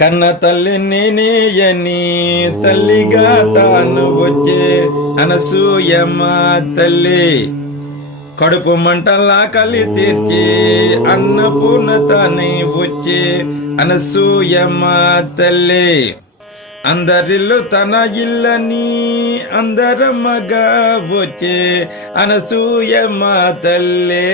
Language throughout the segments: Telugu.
కన్న తల్లి నేనేయని తల్లిగా తాను వచ్చే అనసూయమ్మ తల్లి. కడుపు మంటలా కలి తీర్చి అన్నపూర్ణ తానే వచ్చే అనసూయమ్మ తల్లి. అందరిల్లు తన ఇల్లని అందరమ్మగా వచ్చే అనసూయమ్మ తల్లే.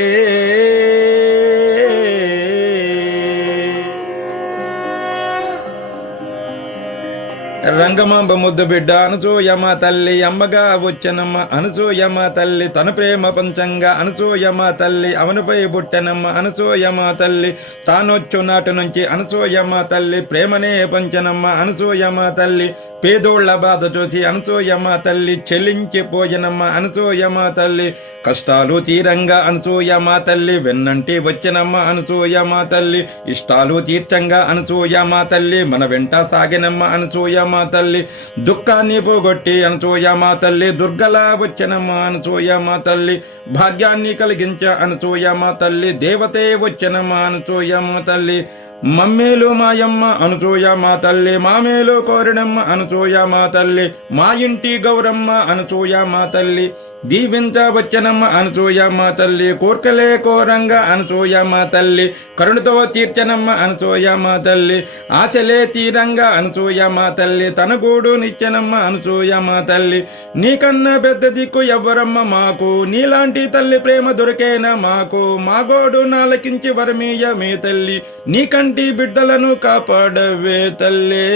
రంగమాంబ ముద్దు బిడ్డ అనసూయమ తల్లి అమ్మగా వచ్చనమ్మ అనసూయమ తల్లి తన ప్రేమ పంచంగా అనసూయమ తల్లి అవనుపై బుట్టనమ్మ అనసూయమ తల్లి తానొచ్చు నాటి నుంచి అనసూయమ్మ తల్లి ప్రేమనే పంచనమ్మ అనసూయమ తల్లి పేదోళ్ళ బాధ చూసి అనసూయమ్మ తల్లి చెల్లించిపోయినమ్మ అనసూయమ్మ తల్లి. కష్టాలు తీరంగా అనసూయమ్మ తల్లి వెన్నంటి వచ్చినమ్మ అనసూయమ్మ తల్లి. ఇష్టాలు తీర్చంగా అనసూయమ్మ తల్లి మన వెంట సాగినమ్మ అనసూయమ్మ తల్లి. దుఃఖాన్ని పోగొట్టి అనసూయమ్మ తల్లి దుర్గలా వచ్చినమ్మ అనసూయమ్మ తల్లి. భాగ్యాన్ని కలిగించ అనసూయమ్మ తల్లి దేవతే వచ్చినమ్మ అనసూయమ్మ తల్లి. మమ్మేలో మాయమ్మ అనసూయ మా తల్లి మామేలో కోరడమ్మ అనసూయ మా తల్లి మా ఇంటి గౌరమ్మ అనసూయ మా తల్లి. దీవించ అనసూయమ్మ అనసూయ మా తల్లి కోర్కలే కోరంగా అనసూయ మా తల్లి కరుణతో తీర్చనమ్మ అనసూయ మా తల్లి ఆశలే తీరంగా అనసూయ మా తల్లి తన గూడు నిత్యనమ్మ అనసూయ మా తల్లి నీకన్నా పెద్ద దిక్కు ఎవ్వరమ్మ మాకు నీలాంటి తల్లి ప్రేమ దొరికేనా మాకు మా గోడు నాలకించి వరమీయ మీ తల్లి నీకంటి బిడ్డలను కాపాడవే తల్లే.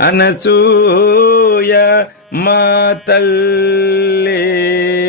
అనసూయ మా తల్లే.